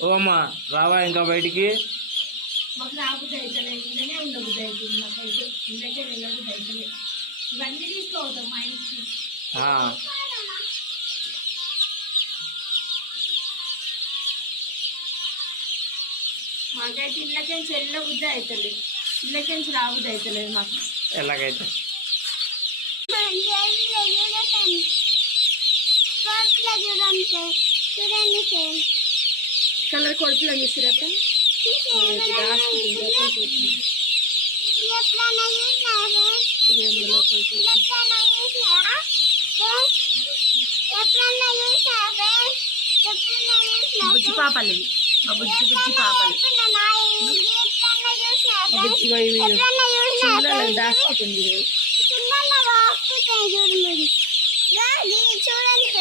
ఓ అమ్మ రావా ఇంకా బయటికి. మాకు రాబుద్ది అవుతలే, ఇళ్ళనే ఉండబుద్ది అవుతుంది నాకైతే. ఇళ్ళకే వెళ్ళబుద్ది అవుతలే. ఇవన్నీ తీసుకోవద్దాం మా ఇంటికి. మాకైతే ఇళ్ళకేంచి వెళ్ళబుద్ది అవుతలే, ఇళ్ళకేంచి రాబుద్ది అవుతలేదు మాకు. ఎలాగైతే కలర్ కొడుపులో చూసిరట. బుజ్జి పాపలు ఇవి, మా బుజ్జి బుజ్జి పాపలు. దాచుకుంటుంది చూడండి.